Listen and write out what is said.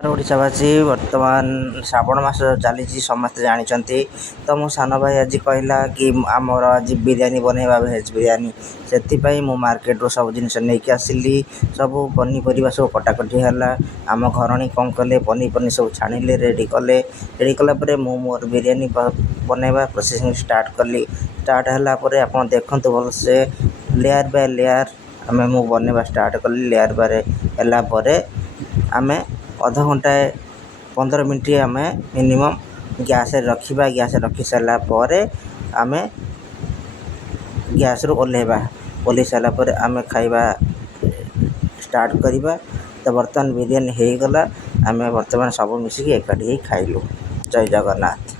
ଓଡ଼ିଶାବାସୀ ବର୍ତ୍ତମାନ ଶ୍ରାବଣ ମାସ ଚାଲିଛି ସମସ୍ତେ ଜାଣିଛନ୍ତି। ତ ମୋ ସାନ ଭାଇ ଆଜି କହିଲା କି ଆମର ଆଜି ବିରିୟାନୀ ବନେଇବା ଭେଜ୍ ବିରିୟାନୀ। ସେଥିପାଇଁ ମୁଁ ମାର୍କେଟରୁ ସବୁ ଜିନିଷ ନେଇକି ଆସିଲି। ସବୁ ପନିପରିବା ସବୁ କଟାକଟି ହେଲା। ଆମ ଘରଣୀ କ'ଣ କଲେ, ପନିପରିବା ସବୁ ଛାଣିଲେ, ରେଡ଼ି କଲା ପରେ ମୁଁ ମୋର ବିରିୟାନୀ ବନେଇବା ପ୍ରୋସେସିଂ ଷ୍ଟାର୍ଟ କଲି। ଷ୍ଟାର୍ଟ ହେଲା ପରେ ଆପଣ ଦେଖନ୍ତୁ ଭଲସେ ଲେୟାର୍ ବାଇ ଲେୟାର୍ ମୁଁ ବନେଇବା ଷ୍ଟାର୍ଟ କଲି। ଲେୟାର୍ ବାଇ ହେଲା ପରେ ଆମେ ଅଧଘଣ୍ଟାଏ 15 ମିନିଟ୍ ଆମେ ମିନିମମ୍ ଗ୍ୟାସ୍ରେ ରଖିବା। ଗ୍ୟାସ୍ରେ ରଖି ସାରିଲା ପରେ ଆମେ ଗ୍ୟାସ୍ରୁ ଓହ୍ଲେଇ ସାରିଲା ପରେ ଆମେ ଖାଇବା ଷ୍ଟାର୍ଟ କରିବା। ତ ବର୍ତ୍ତମାନ ବିରିୟାନୀ ହେଇଗଲା। ଆମେ ବର୍ତ୍ତମାନ ସବୁ ମିଶିକି ଏକାଠି ହେଇ ଖାଇଲୁ। ଜୟ ଜଗନ୍ନାଥ।